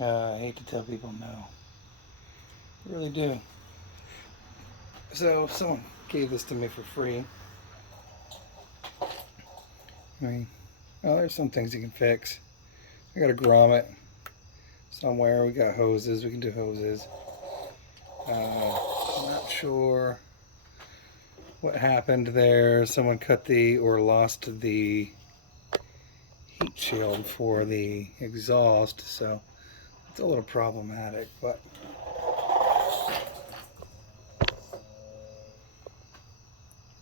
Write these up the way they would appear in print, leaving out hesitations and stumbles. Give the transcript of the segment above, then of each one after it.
I hate to tell people no. I really do. So someone gave this to me for free. I mean, well, there's some things you can fix. I got a grommet somewhere. We got hoses. We can do hoses. I'm not sure what happened there. Someone cut or lost the heat shield for the exhaust, so it's a little problematic, but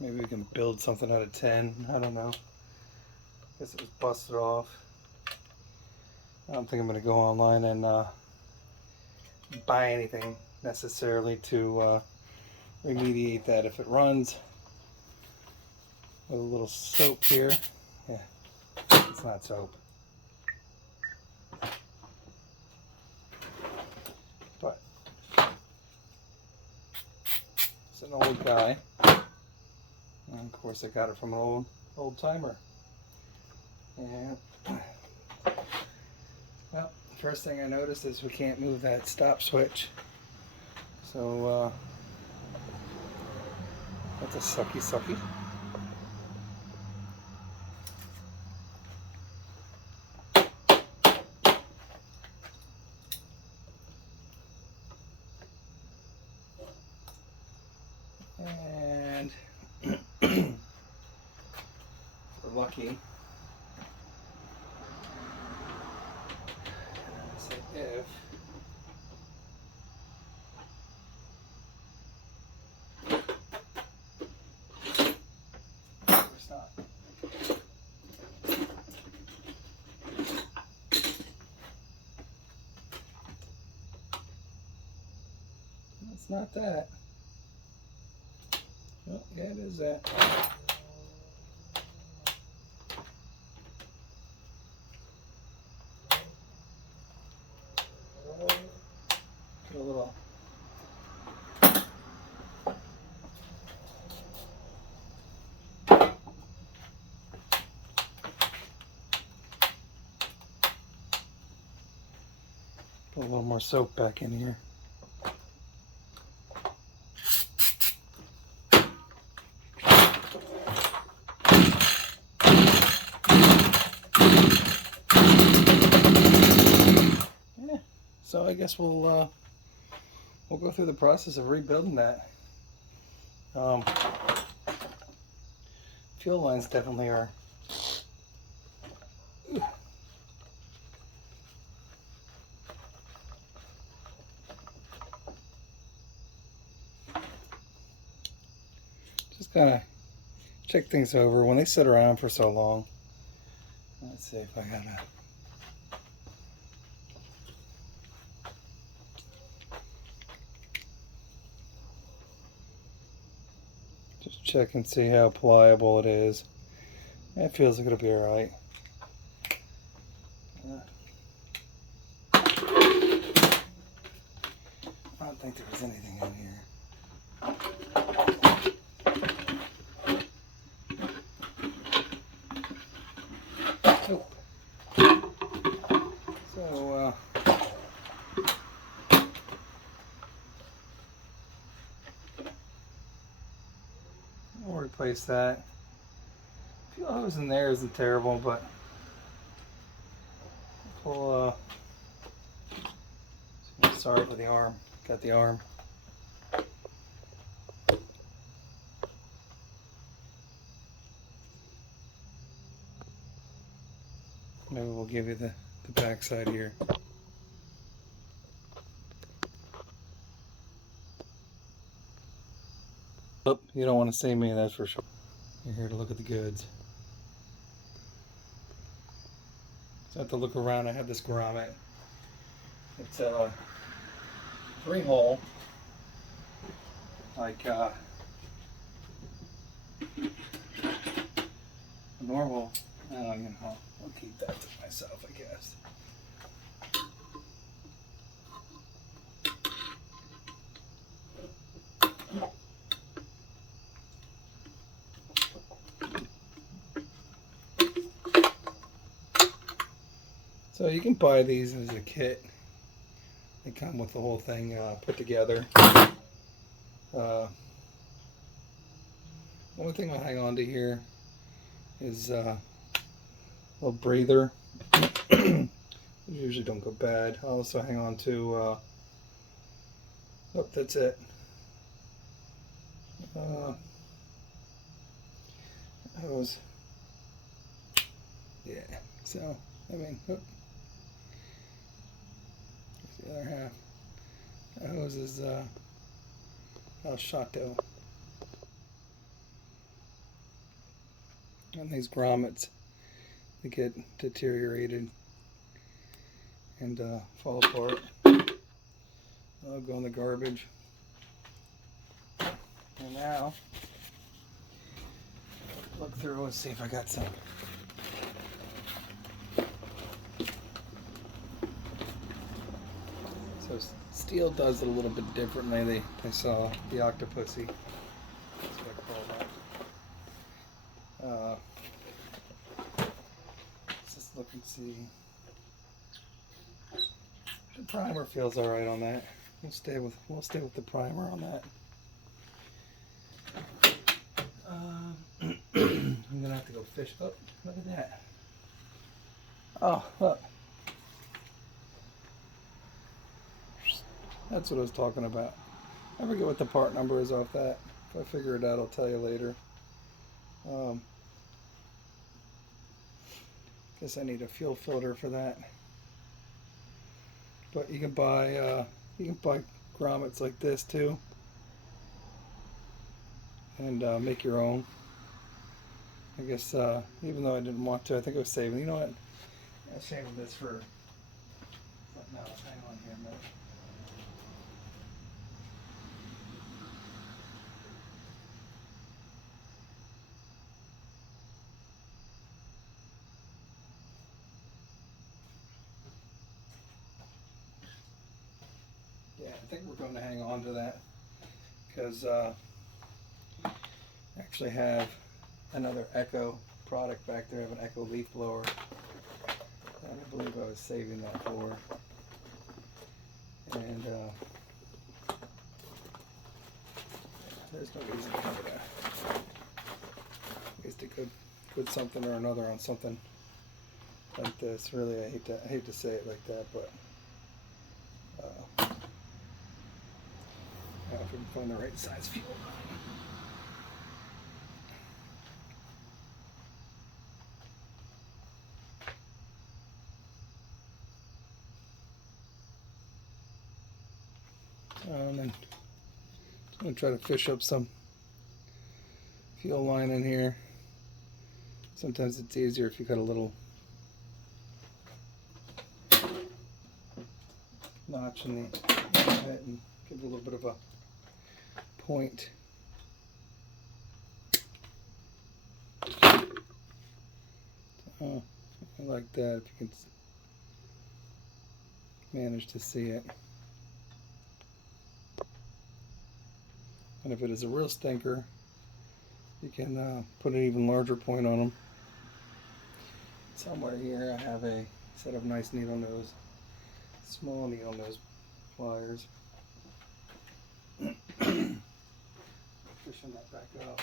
maybe we can build something out of 10. I don't know. Guess it was busted off. I don't think I'm going to go online and buy anything necessarily to remediate that. If it runs with a little soap here, yeah, it's not soap, but it's an old guy, and of course I got it from an old timer. And well, the first thing I noticed is we can't move that stop switch, so that's a sucky. And if we're lucky, say if it's not. It's not that. Oh, yeah, it is that. Put a little more soap back in here. So I guess we'll go through the process of rebuilding that. Fuel lines definitely are just kind of check things over when they sit around for so long. Let's see if I gotta. Just check and see how pliable it is. It feels like it'll be alright. I don't think there was anything in here. Oh. So, we'll replace that. Fuel hose in there isn't terrible, but pull. Sorry for the arm. Got the arm. Maybe we'll give you the back side here. Oh, you don't want to see me, that's for sure. You're here to look at the goods. So I have to look around. I have this grommet. It's a 3-hole, like a normal. I'll keep that to myself, I guess. So you can buy these as a kit. They come with the whole thing put together. Only thing I'll hang on to here is a little breather. Usually don't go bad. I'll also hang on to, oh, that's it. Hose. Yeah, so, I mean, oh, here's the other half. The hose is El Chateau. And these grommets, they get deteriorated and fall apart. I'll go in the garbage. And now, look through and see if I got some. So steel does it a little bit differently. They saw the Octopussy. That's what I call that. Let's just look and see. The primer feels all right on that. We'll stay with the primer on that. I'm gonna have to go fish. Oh, look at that. Oh, look. That's what I was talking about. I forget what the part number is off that. If I figure it out, I'll tell you later. Guess I need a fuel filter for that. But you can buy grommets like this too, and make your own. I guess even though I didn't want to, I think I was saving. You know what? I'm saving this for something else. Hang on here a minute. Yeah, I think we're going to hang on to that because I actually have another Echo product back there. I have an Echo leaf blower, and I believe I was saving that for. And there's no reason to cover that. At least it could something or another on something like this. Really, I hate to say it like that, but if we can find the right size fuel. And I'm going to try to fish up some fuel line in here. Sometimes it's easier if you got a little notch in it and give it a little bit of a point. Oh, I like that if you can manage to see it. And if it is a real stinker, you can put an even larger point on them. Somewhere here I have a set of nice needle nose, small needle nose pliers. Fishing that back up.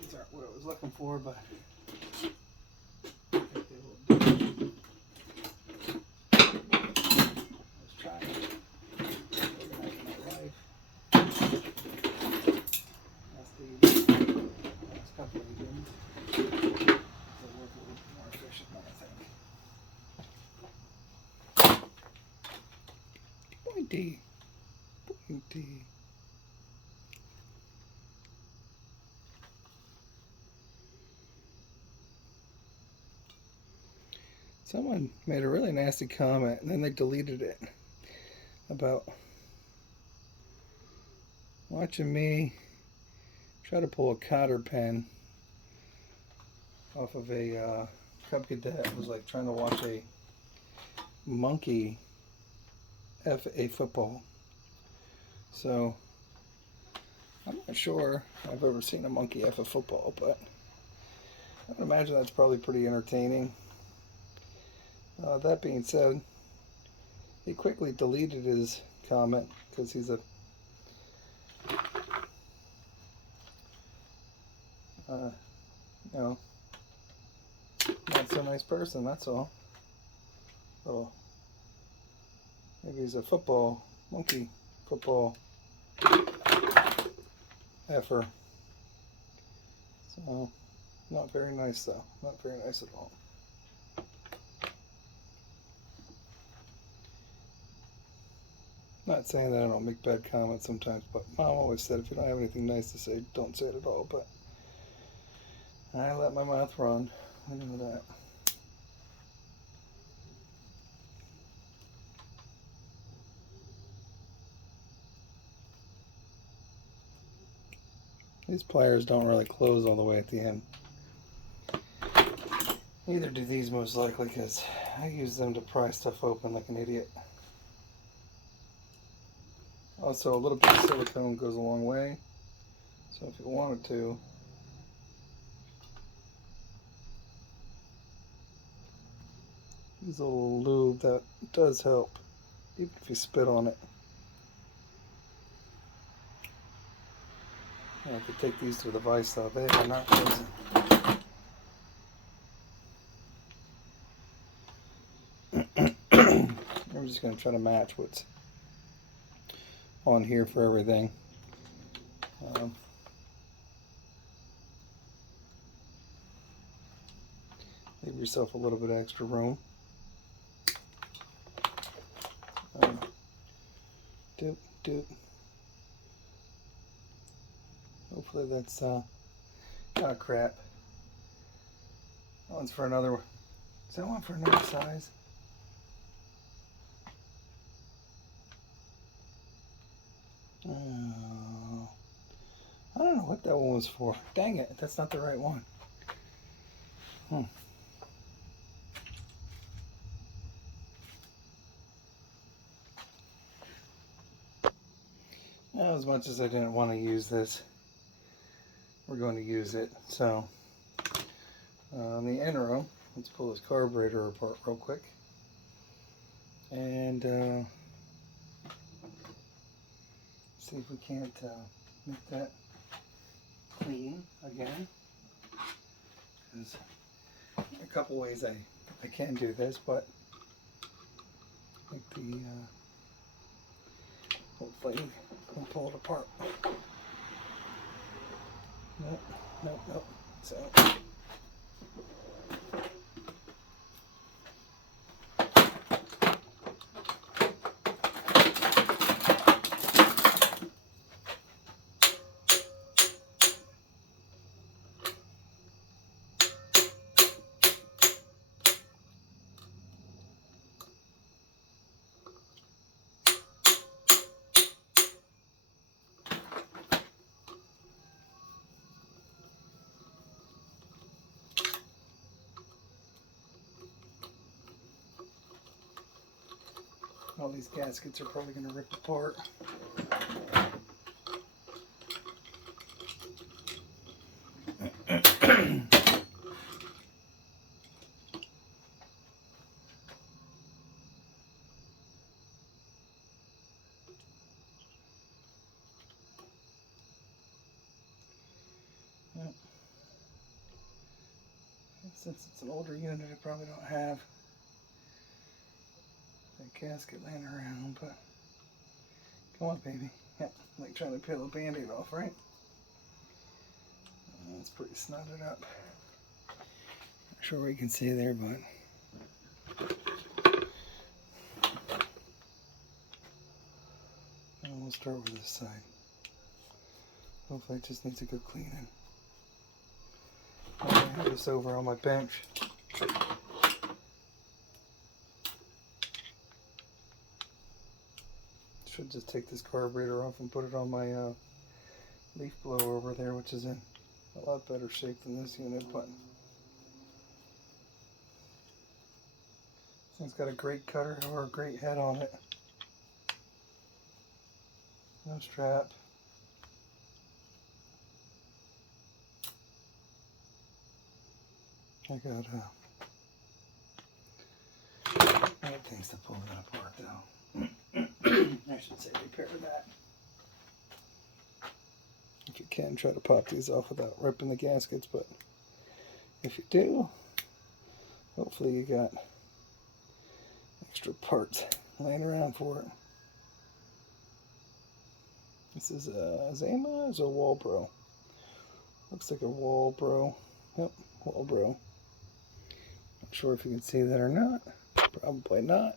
These aren't what I was looking for, but I think they will do. Let's try it. Organize my life. That's the last couple of weekends. So work a little more efficiently, I think. Pointy. Pointy. Someone made a really nasty comment and then they deleted it about watching me try to pull a cotter pen off of a Cub Cadet. It was like trying to watch a monkey FA football. So I I'm not sure I've ever seen a monkey have a football, but I would imagine that's probably pretty entertaining. That being said, he quickly deleted his comment because he's a you know, not so nice person, that's all. Well, maybe he's a monkey football effer. So, not very nice though. Not very nice at all. Not saying that I don't make bad comments sometimes, but Mom always said if you don't have anything nice to say, don't say it at all. But I let my mouth run. I know that. These pliers don't really close all the way at the end. Neither do these, most likely, because I use them to pry stuff open like an idiot. Also, a little bit of silicone goes a long way, so if you wanted to, use a little lube. That does help, even if you spit on it. I could take these to the vise though. They are not closing. I'm just going to try to match what's on here for everything. Leave yourself a little bit of extra room. Doop, doop. Hopefully that's not crap. That one's for another. Is that one for another size? Oh, I don't know what that one was for. Dang it, that's not the right one. Well, as much as I didn't want to use this, we're going to use it. So, on the interim, let's pull this carburetor apart real quick. And see if we can't make that clean again. There's a couple ways I can do this, but like the hopefully we'll pull it apart. Nope. So all these gaskets are probably going to rip apart. Since it's an older unit, I probably don't have that gasket laying around, but come on, baby. Yep, like trying to peel a band-aid off, right? It's pretty snotted up. Not sure what you can see there, but we'll start with this side. Hopefully it just needs a good cleaning. I have this over on my bench. Should just take this carburetor off and put it on my leaf blower over there, which is in a lot better shape than this unit, but this thing's got a great cutter or a great head on it. No strap. I got things to pull that apart though. I should say repair that. If you can, try to pop these off without ripping the gaskets, but if you do, hopefully you got extra parts laying around for it. This is a Zama, is a Walbro. Looks like a Walbro. Yep, Walbro. Not sure if you can see that or not. Probably not.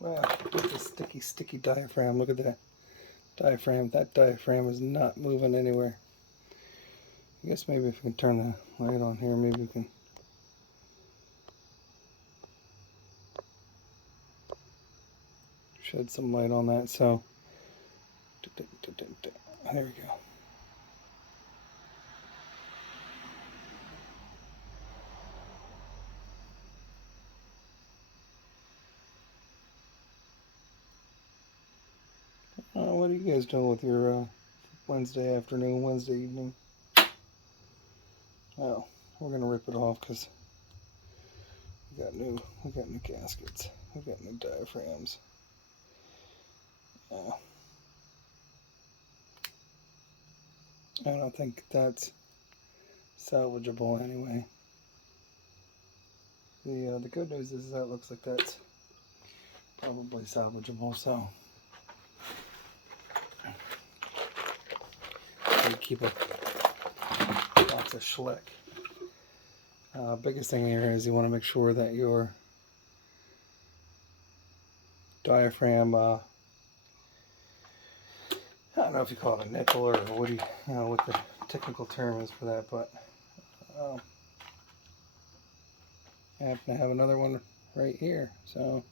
Wow, look at the sticky diaphragm. Look at that diaphragm. That diaphragm is not moving anywhere. I guess maybe if we can turn the light on here, maybe we can shed some light on that. So, there we go. What are you guys doing with your Wednesday afternoon, Wednesday evening? Oh, we're gonna rip it off because we got new gaskets. We got new diaphragms. I don't think that's salvageable anyway. The good news is that it looks like that's probably salvageable. So we keep a box of Schlick. Biggest thing here is you want to make sure that your diaphragm, I don't know if you call it a nickel or what do you know what the technical term is for that, but I happen to have another one right here. So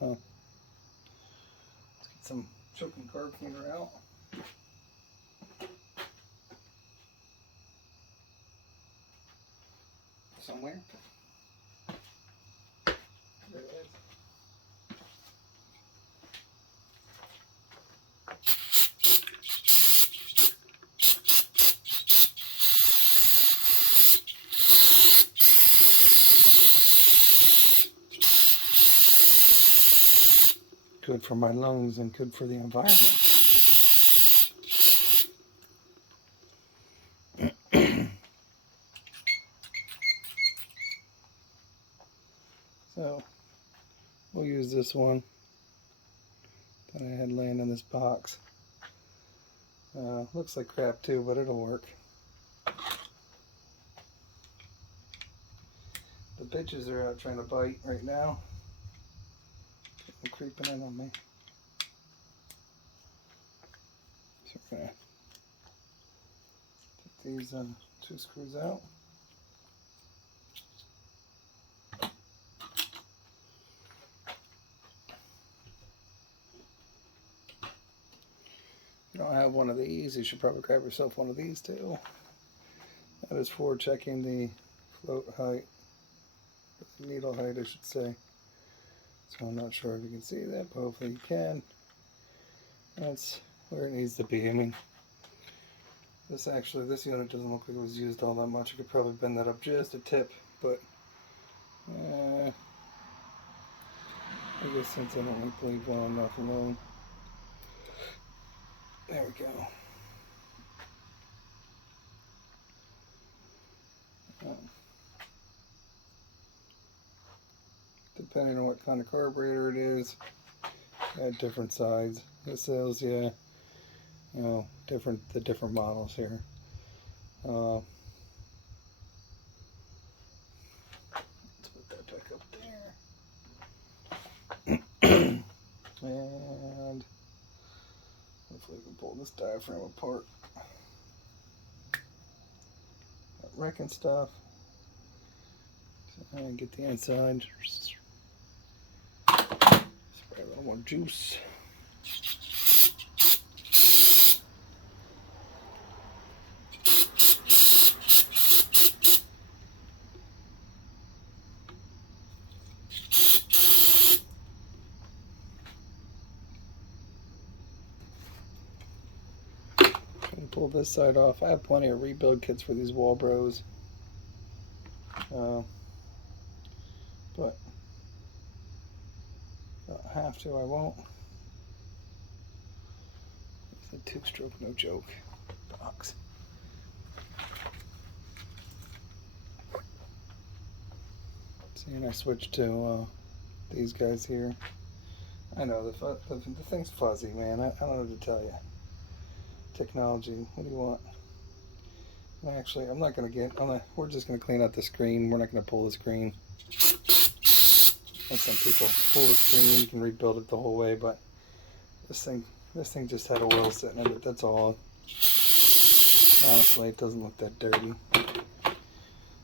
let's get some choking carb cleaner out. Somewhere. There it is. Good for my lungs and good for the environment. So we'll use this one that I had laying in this box. Looks like crap too, but it'll work. The bitches are out trying to bite right now. They're creeping in on me. So we're gonna take these 2 screws out. If you don't have one of these, you should probably grab yourself one of these too. That is for checking the float height, the needle height I should say. So I'm not sure if you can see that, but hopefully you can. That's where it needs to be. I mean, this unit doesn't look like it was used all that much. I could probably bend that up just a tip, but I guess since I don't like to leave well enough alone. There we go. Depending on what kind of carburetor it is, at different sides. This says, yeah, you know, the different models here. Let's put that back up there. And hopefully we can pull this diaphragm apart. That wrecking stuff. And get the inside. Spray a little more juice. pull this side off. I have plenty of rebuild kits for these Walbros. But if I don't have to, I won't. It's a 2-stroke, no joke box. See, and I switched to these guys here. I know the thing's fuzzy, man. I don't know what to tell you. Technology. What do you want? Actually, I'm not gonna get. We're just gonna clean out the screen. We're not gonna pull the screen. And some people pull the screen. You can rebuild it the whole way, but this thing just had a wheel sitting in it. That's all. Honestly, it doesn't look that dirty.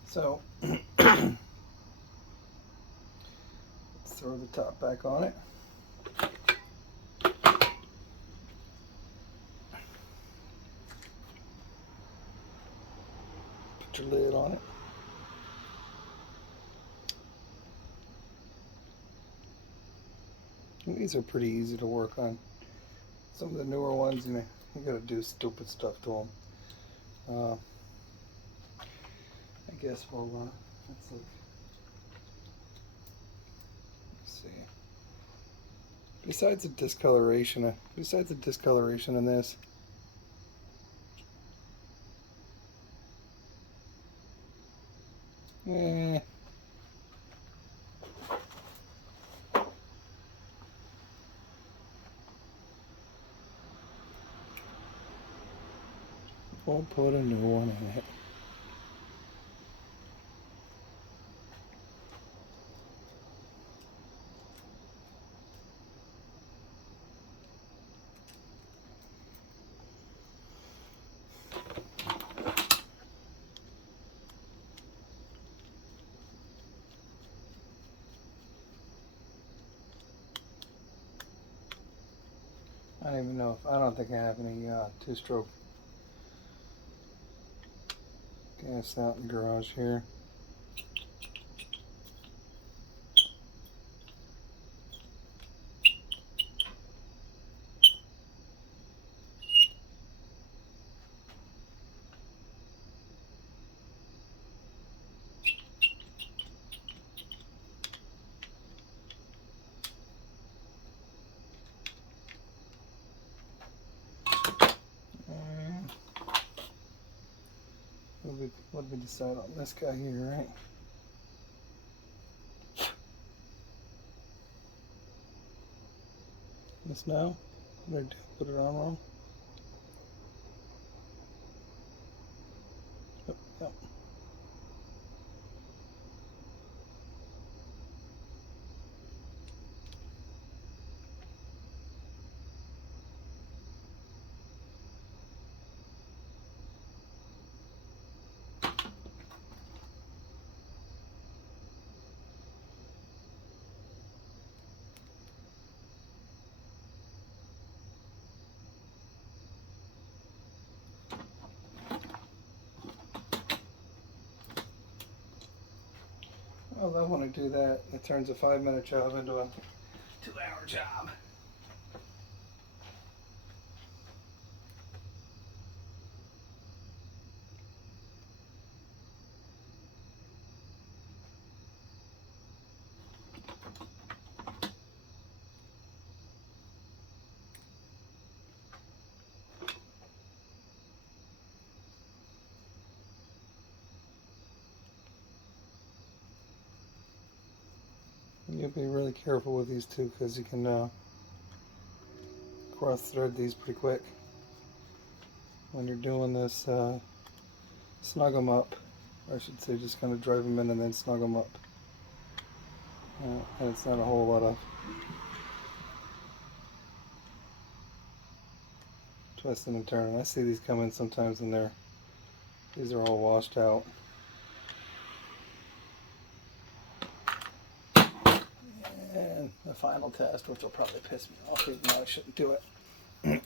So let's throw the top back on it. Put your lid on it. These are pretty easy to work on. Some of the newer ones, you gotta do stupid stuff to them. I guess we'll let's look. Let's see. Besides the discoloration in this, we'll put a new one in it. I don't even know I don't think I have any 2-stroke gas out in the garage here. What did we decide on this guy here, right? This now? Did I put it on wrong? Yep, yep. Well, then when I do that, it turns a 5-minute job into a 2-hour job. You have to be really careful with these two because you can cross thread these pretty quick when you're doing this. Snug them up, or I should say just kind of drive them in and then snug them up. And it's not a whole lot of twisting and turning. I see these come in sometimes and these are all washed out. And the final test, which will probably piss me off, even though I shouldn't do it. I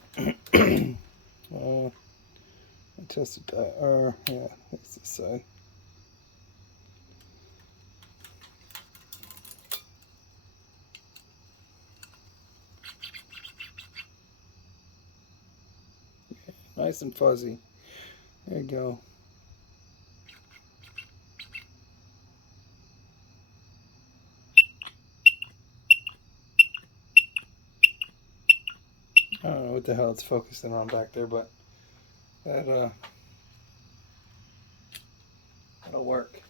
tested that, yeah, that's this side. nice and fuzzy. There you go. I don't know what the hell it's focusing on back there, but that'll work.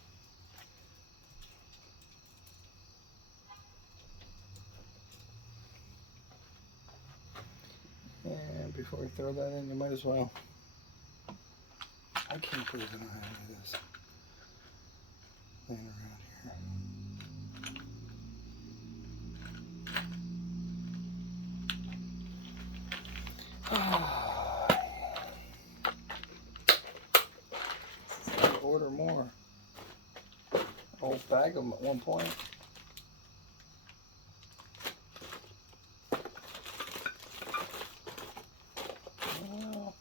And before we throw that in, you might as well. I can't believe I don't have any of this laying around here. I'll order more. A whole bag of them at one point. Well,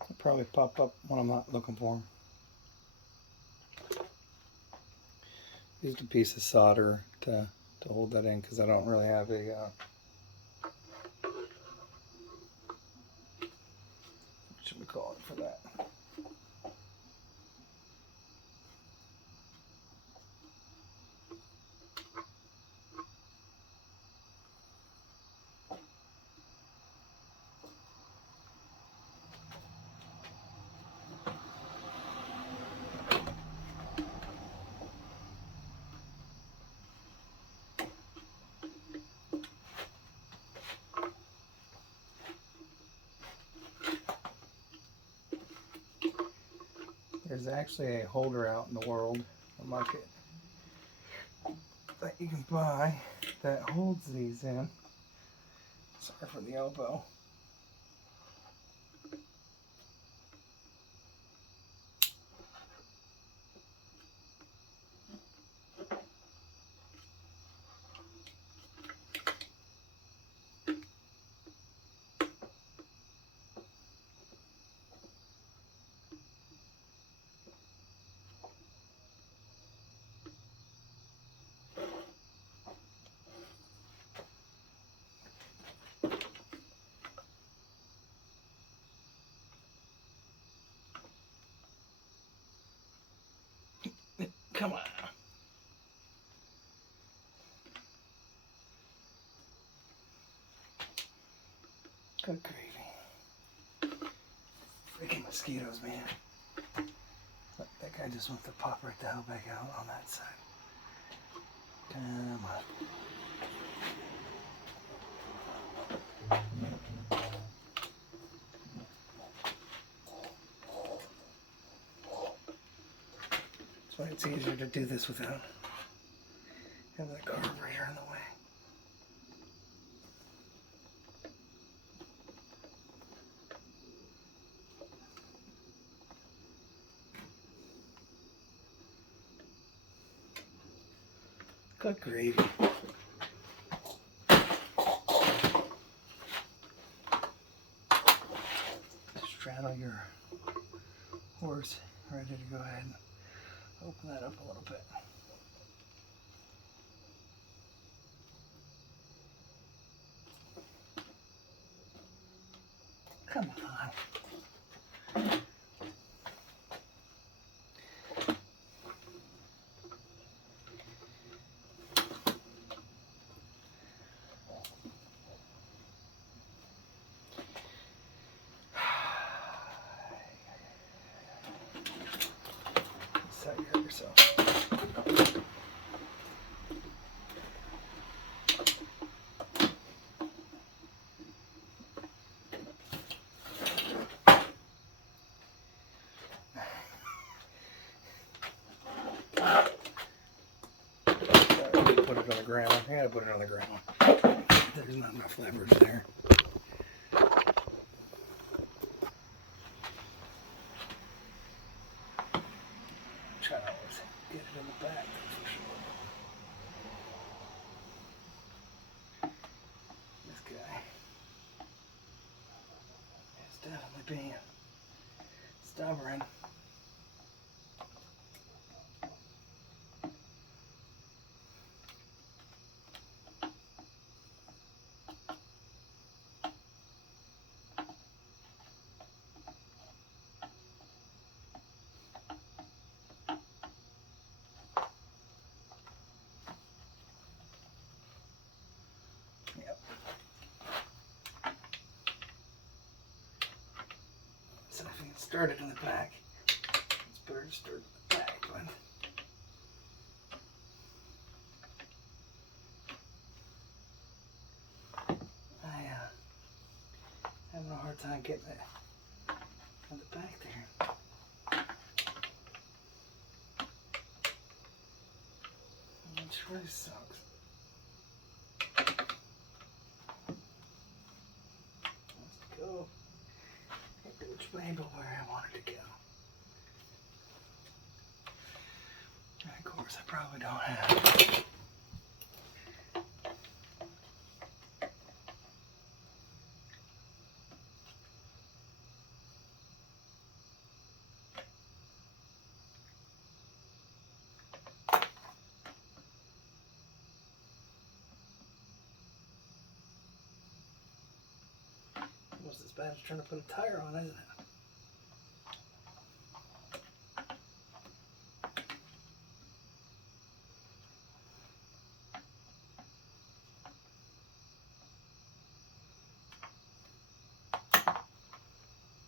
I'll probably pop up when I'm not looking for them. Used a piece of solder to hold that in because I don't really have a what should we call it for that? There's actually a holder out in the world, a market, that you can buy that holds these in. Sorry for the elbow. Come on. Good gravy. Freaking mosquitoes, man. Look, that guy just wants to pop right the hell back out on that side. Come on. That's why it's easier to do this without having the carburetor in the way. Good gravy. Straddle your horse, ready to go ahead and open that up a little bit. Come on. Set you hurt yourself. Put it on the ground. I gotta put it on the ground. There's not enough leverage there. Try to always get it in the back for sure. This guy is definitely being stubborn. It started in the back. It's better to start in the back, but having a hard time getting it on the back there. Which really sucks. Let's go. Can't go which way but where I wanted to go. And of course, I probably don't have. Almost as bad as trying to put a tire on, isn't it?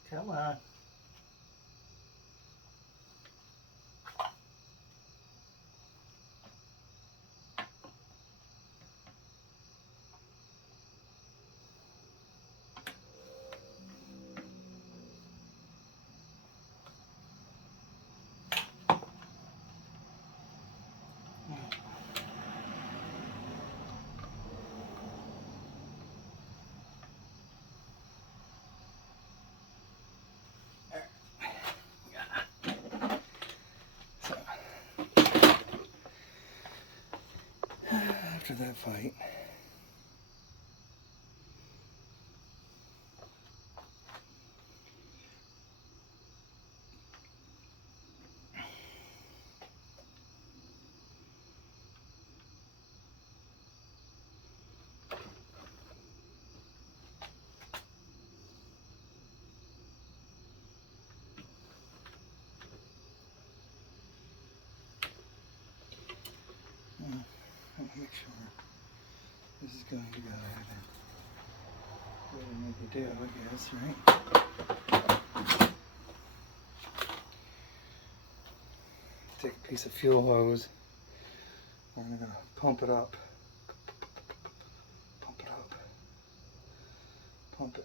Come on. After that fight, let me make sure this is going to go what I need to do, I guess, right? Take a piece of fuel hose. We're going to pump it up. Pump it up. Pump it.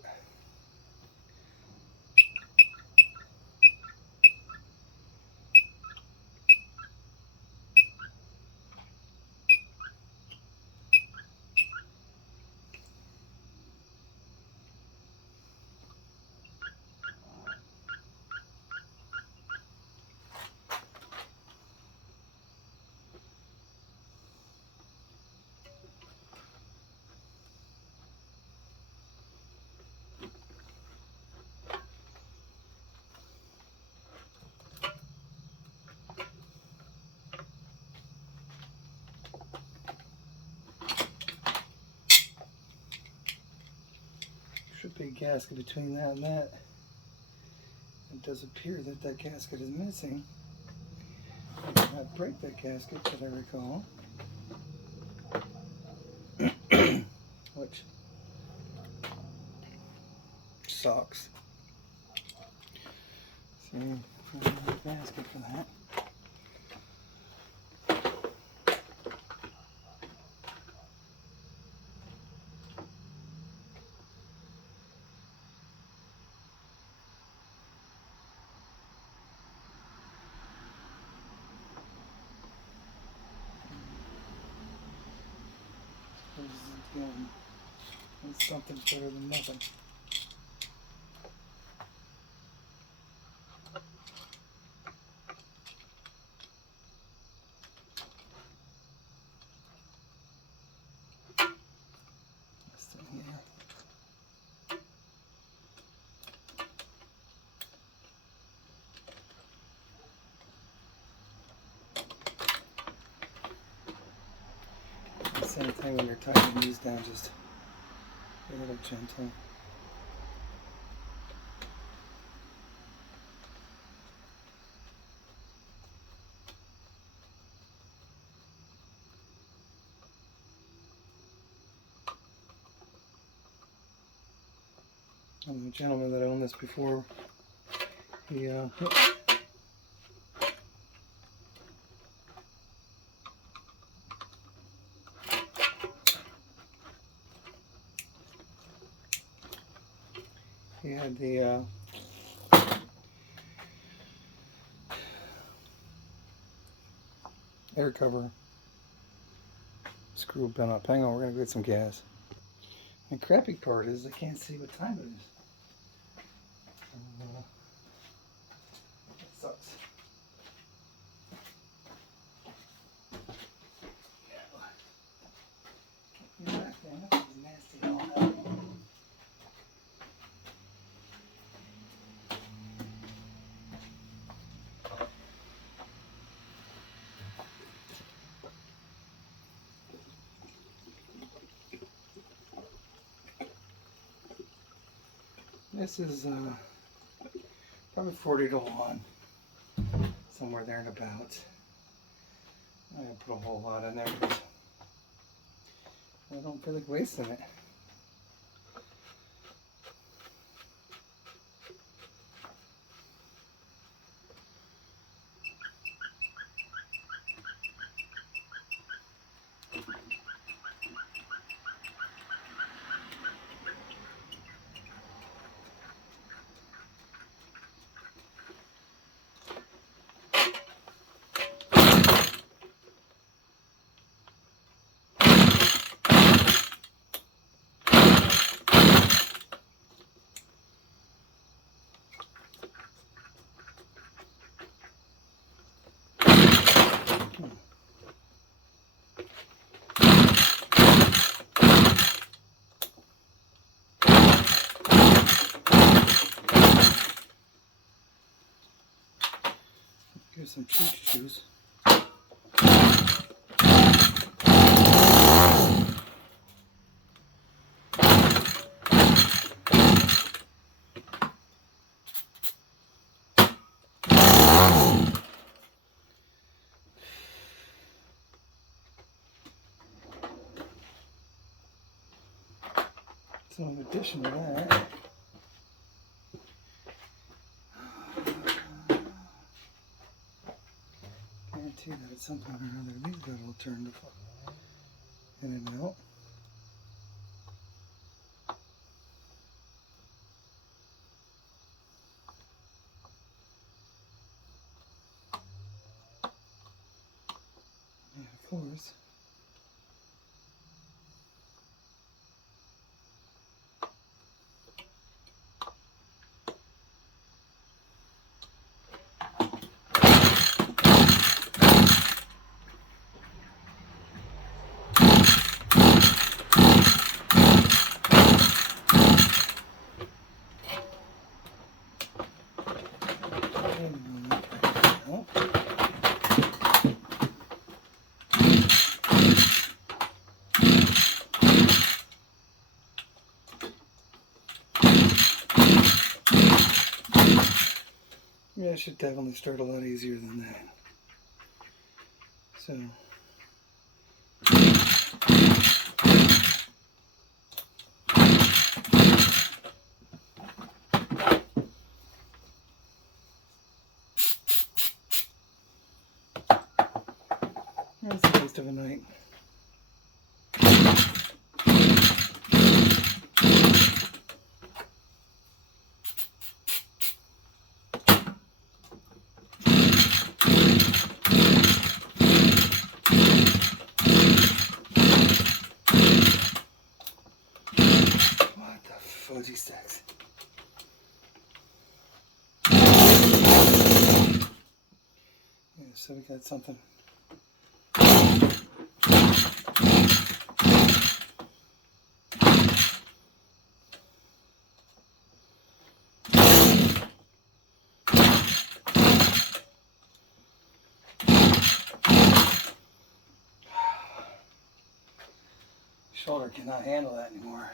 Should be a gasket between that and that. It does appear that that gasket is missing. I did not break that gasket, that I recall. Which sucks. So, I need a gasket for that. Something's better than nothing. This thing here. The same thing when you're tightening these down, just a little gentle. And the gentleman that owned this before Yeah. He had the air cover screw bent up. Hang on, we're gonna get some gas. The crappy part is I can't see what time it is. It sucks. Yeah, that was nasty all that. This is probably 40 to 1, somewhere there and about. I'm gonna put a whole lot in there because I don't feel like wasting it. Here's some choo-choos. So in addition to that, guarantee that at some point or another these got all turned to fuck in and out. And of course, yeah, it should definitely start a lot easier than that. So that's a waste of a night. What the fudgy stacks? Yeah, so we got something. Shoulder cannot handle that anymore.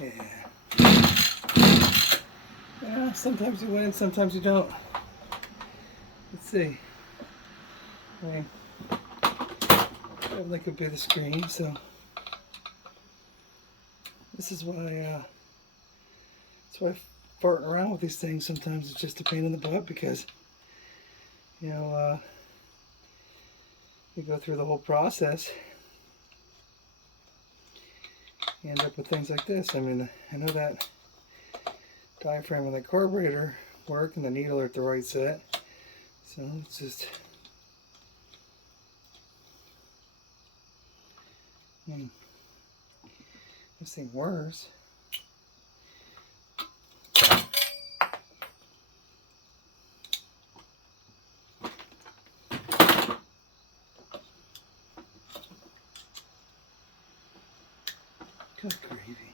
Yeah. Yeah, sometimes you win, sometimes you don't. Let's see. I mean, that could be the screen, so this is why that's why farting around with these things sometimes it's just a pain in the butt, because you know you go through the whole process, you end up with things like this. I mean, I know that diaphragm and the carburetor work and the needle are at the right set, so it's just I've seen worse. Good gravy.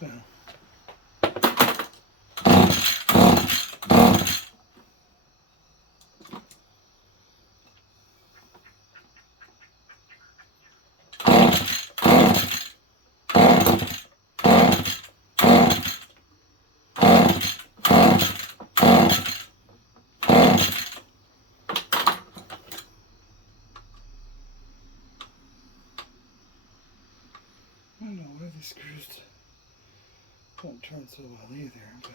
Well, I don't know why these screws don't turn so well either, but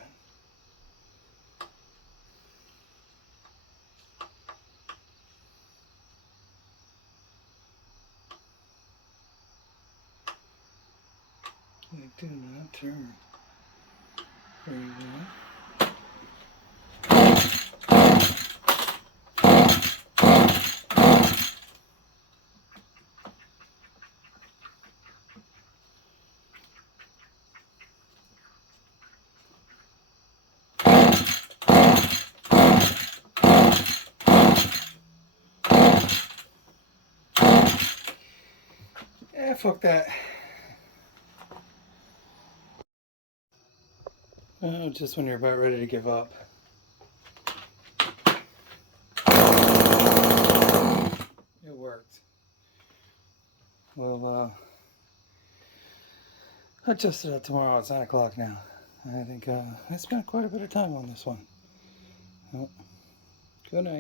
they do not turn very well. Yeah, fuck that. Oh, just when you're about ready to give up. It worked. Well, I'll adjust it up tomorrow. It's 9 o'clock now. I think I spent quite a bit of time on this one. Well, good night.